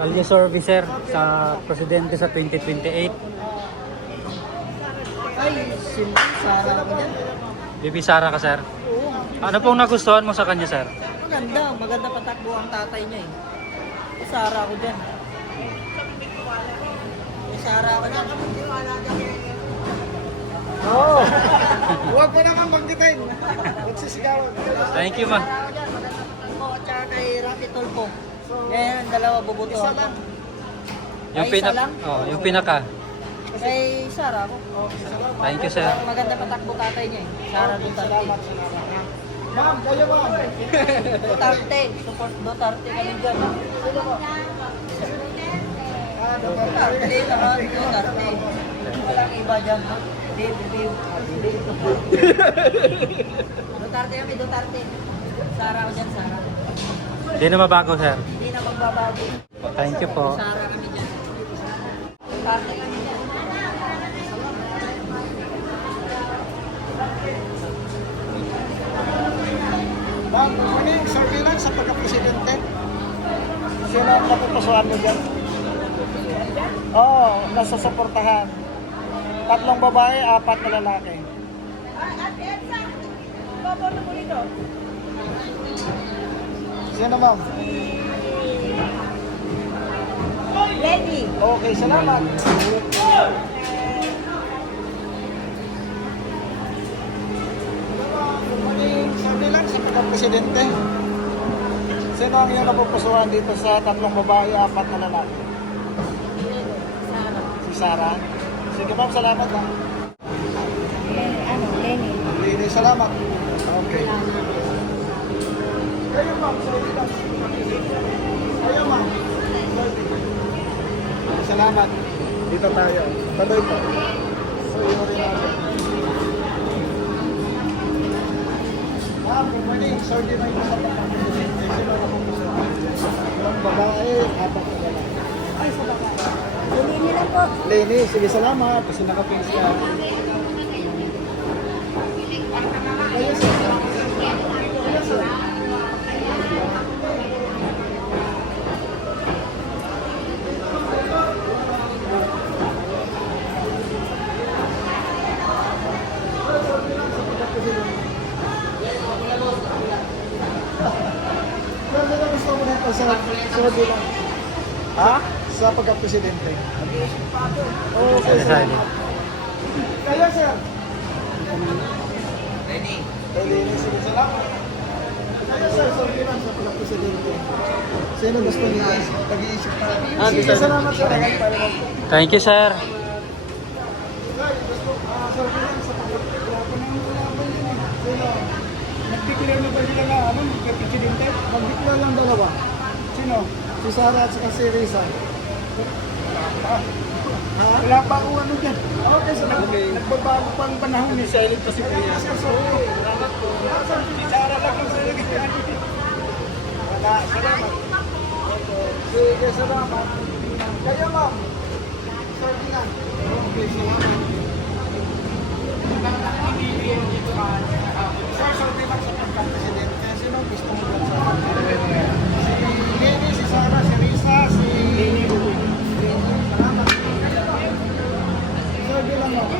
Kalye Servicer sa presidente sa 2028. Ay, Sara ako dyan. Bibi Sara ka, sir. Oo. Ano pong nagustuhan mo sa kanya, sir? Maganda. Maganda patakbo ang tatay niya eh. May Sara ako dyan. May Sara ako dyan. Oo. Huwag mo naman mag-detain. Magsisigawan. Thank you, ma. Sara ako dyan. Maganda patakbo at saka kay Rafi Tolpo. Yan, dalawa bubuto. Isa lang. Yung Ay, isa lang? yung pinaka. Kay Sara ako. Thank you, sir. Maganda patakbo tatay niya eh. Sara Duterte. Ma'am, kayo ma'am. Duterte. Support Duterte kami dyan. Duterte. Duterte. Walang iba dyan. Dave. Duterte kami, Duterte. Sara ako dyan, Sara. Hindi na mabago, sir. Hindi na magbabago. Thank you po. Sara kami dyan. Duterte kami dyan. Ma'am, good morning. Survey lang sa pagka-presidente. Sino ang napupasuhan niyo dyan? Oo, nasa suportahan. 3 babae, 4 na lalaki. Sino ma'am? Lady. Okay, salamat. Good morning. Survey lang sa pagka-presidente. Sino ang iyong napupusuhan dito sa 3 babae, 4 na lalaki? Si Sara. Sige ma'am, salamat ha. Lenny. Lady, salamat. Okay. Kayo ma'am, survey lang. Kayo ma'am. Salamat. Dito tayo. Tuloy po. So, yun rin natin. Ma'am, good morning. Survey lang ito sa pagkakapresidente. Sino ang napupusuhan? 3 babae, 4 na lalaki. Ay, sa baba. Lenny lang po. Lenny, sige salamat. Kasi nakapins ka. Kayo sir. Kayo sir. Ano na gusto mo dito sa survey lang? Ha? Sa pagka-presidente. Okay, sir. Kayo, sir. Lenny. Lenny, sige, salamat. Kayo, sir, survey lang sa pagka-presidente. Sino gusto niyo? Nag-iisip pa. Sige, salamat, sir. Thank you, sir. Survey lang sa pagka-presidente. Sino? Nag-declare na ba sila na ano, pagka-presidente? Nag-declare lang dalawa. Sino? Si Sara at si Risa. Wala pa ako ano dyan. Okay, so nagbabago pa ang panahon ni Silent pa si Kuya. Si Sara lang ang salagang. Wala, salamat. Sige, salamat. Kayo ma'am. Sorry na. Okay, salamat. Sir, sorry lang sa pagka-presidente. Sino gusto mo lang sa pagka-presidente? Si Lenny, si Sara, si Risa, si Lenny. Salamat. Sorry lang ako.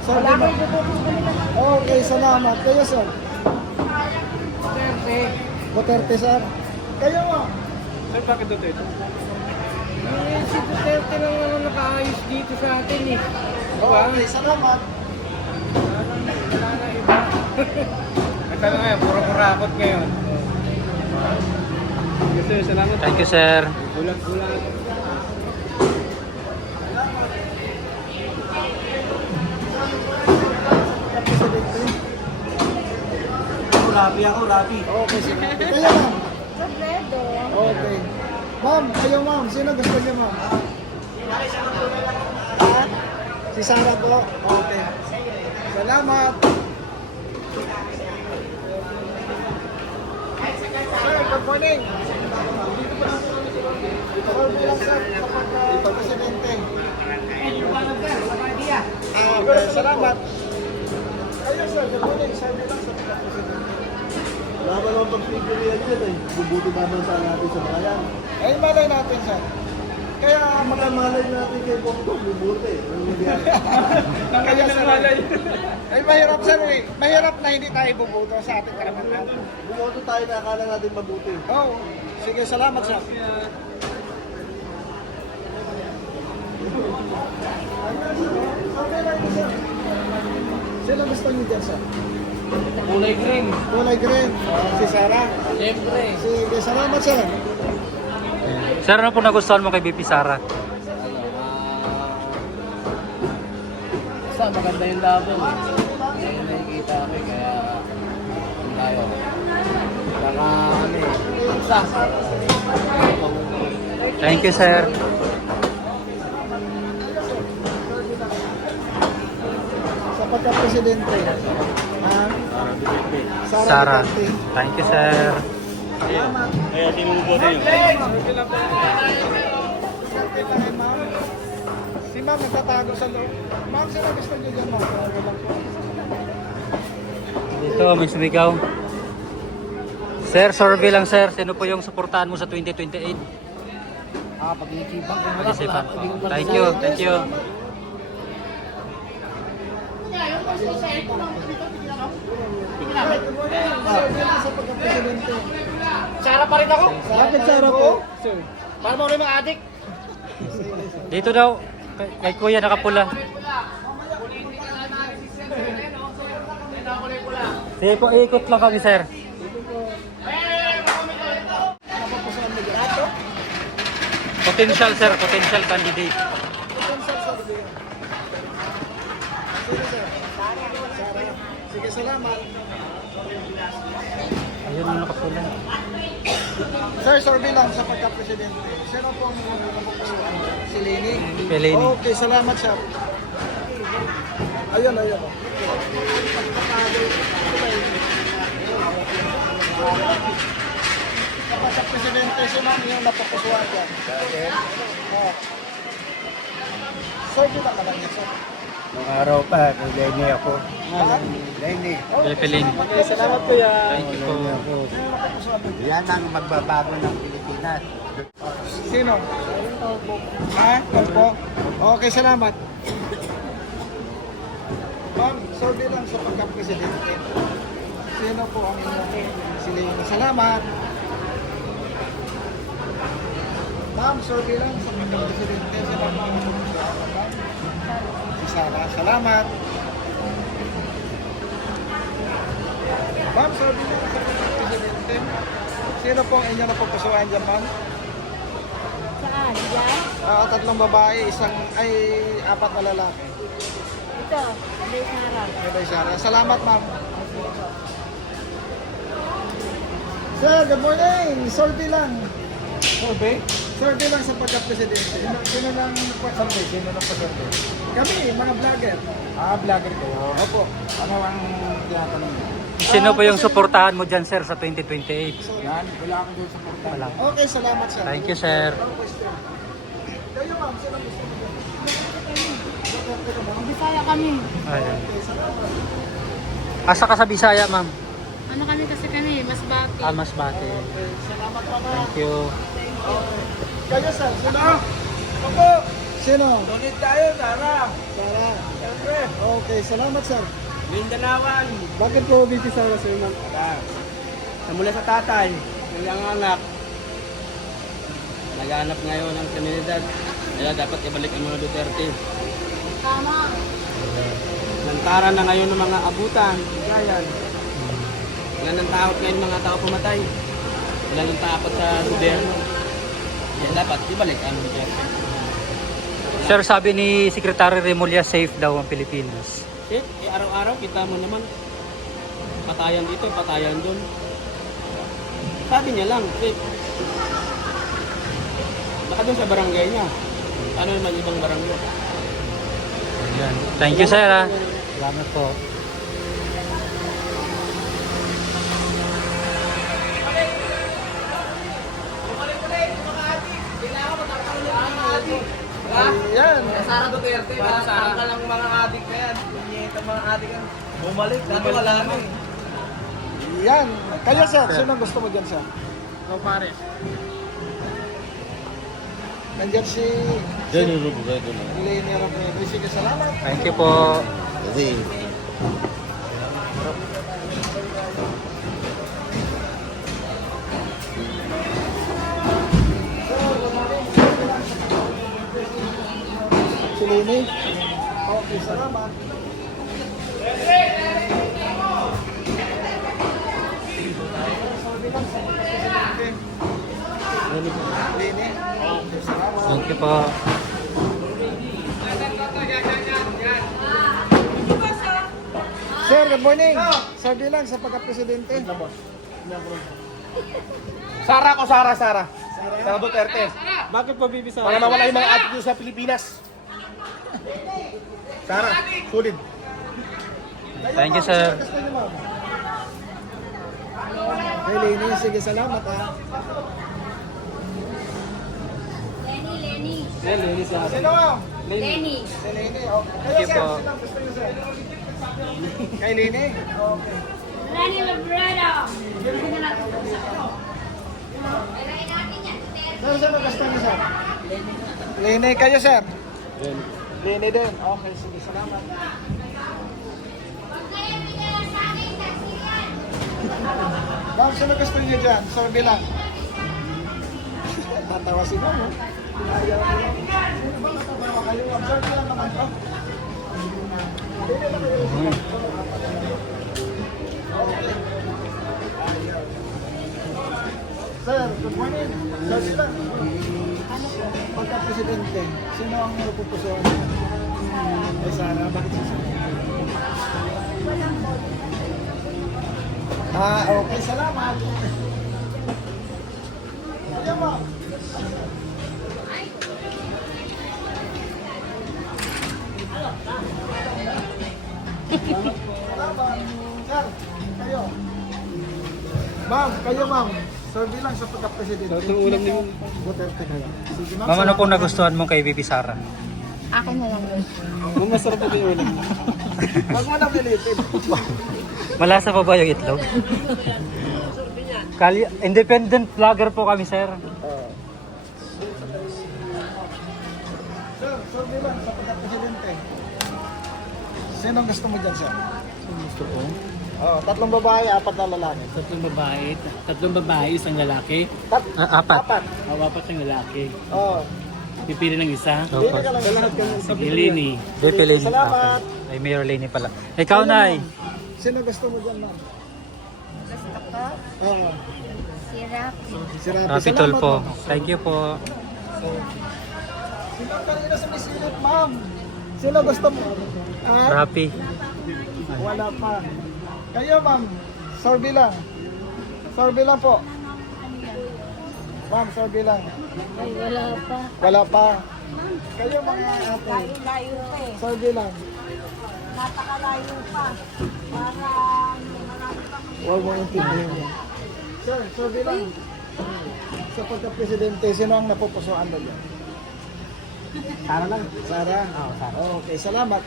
Sorry lang. Okay, salamat. Kayo, sir? Duterte, sir. Kayo mo? Sir, bakit ito? Si Duterte lang naman nakaayos dito sa atin eh. Okay, salamat. Wala na iba. Nagkano ngayon, puro-puro akot ngayon. Sir, salamat. Thank you, sir. Bulag-bulag. Presidente. Rapi ako, Rapi. Okay, sige. Kayo, ma'am. Sabredo. Okay. Ma'am, kayo, ma'am. Sino gusto niyo, ma'am? Ha? Si Sara po? Okay. Salamat. Sir, good morning. Sir, bilang sir, kapag presidente. Okay, salamat. Kayo, sir, good morning. Sir, bilang sa presidente. Wala pa naman pag-figure yan yun eh. Bubuti naman sana natin sa mga yan. Ay, malay natin, sir. Kaya malay natin kay Bongbong bubuti. Kaya sir, ay mahirap sir eh. Mahirap na hindi tayo bubuto sa ating karapatan. Bumoto tayo na akala natin mabuti. Oo. Sige, salamat sir. Sino gusto niyo dyan, sir? Kulay green. Kulay green. Si Sarah. Siyempre. Sige, salamat sir. Sir, ano po nagustuhan mo kay BP Sara? Basta maganda yung laban eh. Kaya nakikita ko eh, kaya yung tayo. Saka kami, isa. Thank you, sir. Sa pagka-presidente. Sara. Thank you, sir. Kaya tinubuti yun. Si ma'am nagtatago sa loob. Ma'am, sino gusto niyo dyan, ma'am? Dito, may sumigaw. Sir, survey lang, sir. Sino po yung suportahan mo sa 2028? Pag-iikipan ko na Pag-isipan. Thank you, thank you. Sa pagka-presidente. Sara pa rin ako. Bakit Sara po? Para mo rin mga adik. Dito daw, kay Kuya nakapula. Sige po, ikot lang kami, sir. Potential, sir. Potential candidate. Sige, salamat. Ayun yung nakapula. Sir, survey lang sa pagka-presidente. Sino po ang napupusuan? Si Lenny? Kay Lenny. Okay, salamat sir. Ayun, ayun. Sa pagka-presidente, sino ang yung napupusuan dyan? Oh. Survey lang naman yan, sir. Nung araw pa, kay Lenny ako. Lenny. Kay Pelini. Okay, salamat po yan. Thank you po. Yan ang magbabago ng Pilipinas. Sino? Ha? Opo. Okay, salamat. Ma'am, survey lang sa pagka-presidente. Sino po ang inyong silingin? Salamat. Ma'am, survey lang sa pagka-presidente. Sino po ang inyong si Sara. Salamat. Ma'am, survey lang sa pagka-presidente. Sino po ang inyong napupusuan dyan, ma'am? Saan? Diyan? Tatlong babae, apat na lalaki. Ito, may sarap. Bye, Sarah. Salamat, ma'am. Sir, good morning. Survey lang. Survey? Survey lang sa pagka-presidente. Sino lang nagpa-survey? Sino lang pa-survey? Kami, mga vlogger. Vlogger kayo? Opo. Ano ang tinatanong niyo? Sino po yung suportahan mo dyan, sir, sa 2028? Yan, wala akong doon sa portal. Wala. Okay, salamat, sir. Thank you, sir. Kayo, ma'am, sino ang gusto niyo? Ang Bisaya kami. Ayan. Asa ka sa Bisaya, ma'am? Ano kami kasi kami? Masbate. Masbate. Okay, salamat, mama. Thank you. Kayo, sir. Sino? Opo. Sino? Tunit tayo, Sara. Sara. Siyempre. Okay, salamat, sir. Mindanawan. Bakit po BP Sara, sir, ma'am? Mula sa tatay, yung anak. Naghanap ngayon ng komunidad. Kaya dapat ibalik ang mga Duterte. Tama. Lantaran na ngayon ng mga abutan, gayan. Wala nang takot ngayon mga tao pumatay. Wala nang takot sa gobyerno. Kaya dapat ibalik ang Duterte. Sir, sabi ni Secretary Remulla, safe daw ang Pilipinas. Araw-araw kita mo naman patayan dito, patayan doon. Sabi niya lang, baka doon sa barangay niya. Ano naman ibang barangay? Ayan. Thank you, sir. Ha? Salamat po. Yan. Sara Duterte, tanggal ang mga adik na yan. Ang mga adik yan. Bumalik, dati wala na eh. Yan. Kayo, sir. Sino ang gusto mo dyan, sir? So pare. Nandiyan si Diyan yung Robredo na. Lenny Robredo. Sige, salamat. Thank you po. Kasi, Si Lenny. Okay, salamat. Lenny. Okay, salamat. Thank you po. Sir, good morning. Sir bilang sa pagka-presidente. Sara ko, Sara. Sara Duterte. Bakit po bibisa? Para mawala yung mga attitude sa Pilipinas. Sara, sulit. Thank you, sir. Kay Lenny, sige, salamat ha. Lenny. Sino? Lenny. Si Lenny, okay. Thank you po. Sino gusto niyo, sir? Kay Lenny? Okay. Lenny Labrador. Sir, sino gusto niyo, sir? Lenny, kayo, sir? Lenny din. Okay, sige, salamat. Ma'am, sino gusto niyo dyan? Sir bilang. Tatawa si ma'am, oh. Ayaw niyo. Sino ba natatawa kayo? Observe lang naman to. Hindi na kayo. Okay. Ayaw. Sir, good morning. Sir bilang. Pagka-presidente, sino ang napupusuan niyo? Ay, Sara. Bakit si Sara? Okay, salamat. Ayan mo. Salamat. Sir, kayo. Ma'am, kayo ma'am. Sir bilang sa pagka-presidente. Ito ulam niyo. Duterte kayo. Sige ma'am. Ma'am, ano pong nagustuhan mo kay VP Sara? Akin na lang yun. Masarap po yung ulam. Huwag mo nang pilitin. Malasa pa ba yung itlog? Independent vlogger po kami, sir. Sir bilang sa pagka-presidente. Sinong gusto mo dyan, sir? Gusto ko. Tatlong babae, apat na lalaki. Tatlong babae, isang lalaki. Apat. Apat. Apat ang lalaki. Oo. Pipili ng isa. Hindi ka lang. Sa lahat kami. Sige, Lenny. VP Lenny. Salamat. Okay. Ay, Mayor Lenny pala. Ikaw, Nay. Sino gusto mo dyan, ma'am? Gusto ko. Oo. Si Rafi. Si Rafi. Rapi Salamat, Tulfo. ma'am. Thank you po. Sino ang kanina sa misilip, ma'am? Sino gusto mo? Rapi. Wala pa. Kayo, ma'am. Sir bilang. Sir bilang po. Ma'am, sir bilang. Ay, wala pa. Wala pa. Kayo, mga ate. Layo pa eh. Sir bilang. Napakalayo pa. Para Huwag mo intindihin yan. Sir bilang. Sa pagka-presidente, sino ang napupusuan mo dyan? Tara lang. Sara? Oo, Sara. Okay, salamat.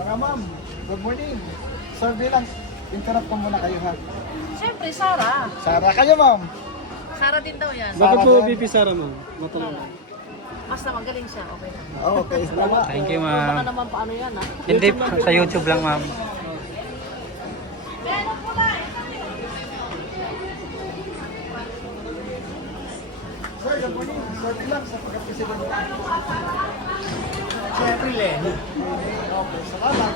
Mga ma'am, good morning. Sir bilang, interrupt ko muna kayo ha. Siyempre, Sara. Sara, kayo ma'am. Sara din daw yan. Bakit po VP Sara mo? Matanong. Basta magaling siya. Okay na. Okay, salamat. Thank you, Baka ma'am. naman paano yan ha. Hindi, sa YouTube lang, ma'am. Sir, good morning. Sir bilang, sa pagka-presidente. Siyempre, Lenny. Okay, salamat.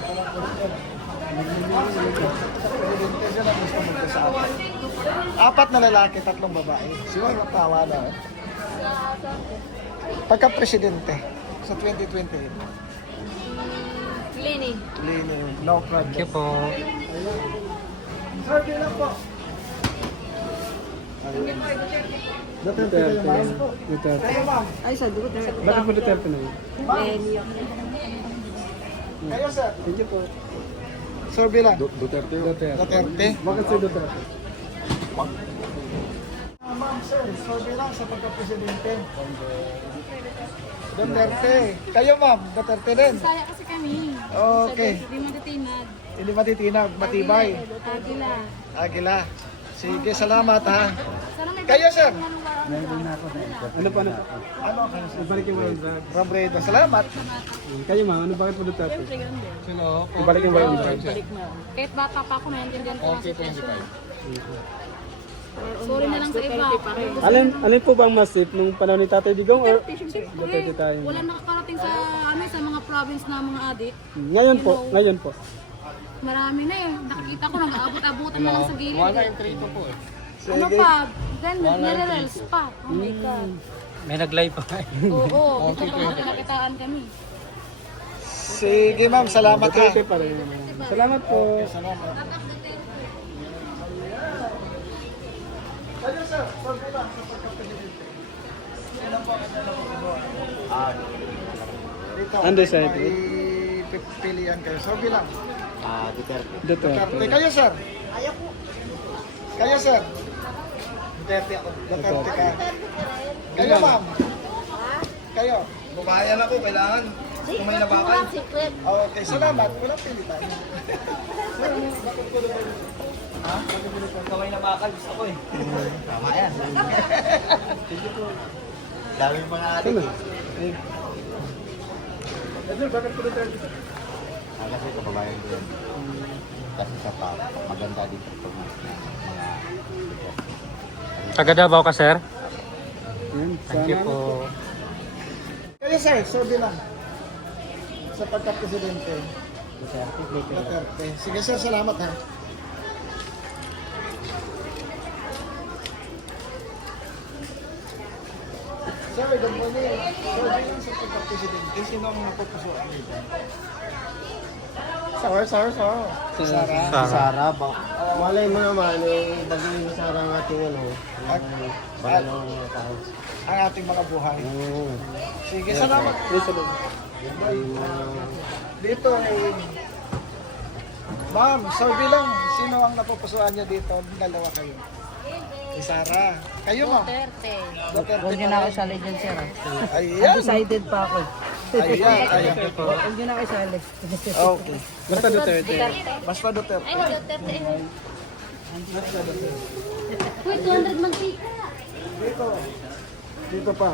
Presidente sila gusto mo sa apat. Apat na lalaki, tatlong babae. Siguro tawa na. Pagka-presidente sa 2028. Lenny. Lini, no problem. Thank you po. Sir, bilang po. Duterte kayo, ma'am? Duterte. Kayo, ma'am? Ay, sa Duterte. Bakit mo Duterte na yun? Ma'am? Kayo, sir? Thank you po. Sir, bilang? Duterte. Duterte. Duterte? Bakit si Duterte? Ma'am, sir, sir, bilang sa pagka-presidente. Duterte. Kayo, ma'am? Duterte din? Saya kasi kami. Okay. Hindi mo titinag. Hindi matitinag, matibay. Agila. Agila. Sige, salamat ha. Kayo, sir. Ano pa? Ano? Ibalik yung walang drive. Robredo, salamat. Kayo ma'am, ano bakit po dito? Sino? Ibalik yung walang drive. Kahit bata pa ako, naiintindihan ko ang sitwasyon. Sorry na lang sa iba. Alin po bang mas safe nung panahon ni Tatay Digong or Duterte tayo? Wala nakakarating sa sa mga province na mga adik. Ngayon po. Marami na eh. Nakikita ko nag-aabot-abutan na lang sa gilid. po eh. Ano pa? Ganun, nire-reels pa. Oh my God. May nag-live pa. Oo, dito ko nakitaan kami. Sige, ma'am. Salamat ha. Okay pa rin. Salamat po. Salamat. Kayo, sir. Sorry lang sa pagkapilit. Sino po kasi dito. Undecided. May pipilian kayo. Sorry lang. Duterte. Duterte. Kayo, sir. Kayo, sir. Duterte ako. Duterte ka. Kayo, ma'am. Kayo. Bumayan ako, kailangan. Kung may nabakal. Okay, salamat. Walang pilitan. Kung may nabakal, gusto ko eh. Tama yan. Dami pa nga adik eh. Bakit po Duterte? Kasi kababayan ko yan. Kasi sa tao, maganda dito itong mga Taga Davao ka, sir? Yan. Thank you po. Kayo, sir. Sorry lang. Sa pagka-presidente. Duterte. Sige, sir. Salamat ha. Sir, good morning. Sorry lang sa pagka-presidente. Sino ang napupusuan dito? Sir. Sara. Sara ba? Malay mo naman, yung bagay ni Sara ang ating ano, At ng mga tao. ang ating mga buhay. Sige, salamat. Dito ay... Ma'am, sorry lang. Sino ang napupusuan niyo dito? Dalawa kayo. Si Sara. Kayo, ma'am. Duterte. Duterte. Huwag niyo na ako isali dyan, sir. Ayan. Decided pa ako. Ayan. Huwag niyo na ako isali. Okay. Basta Duterte. Basta Duterte. Ay, Duterte. Uy, 200 mantika. Dito. Dito pa.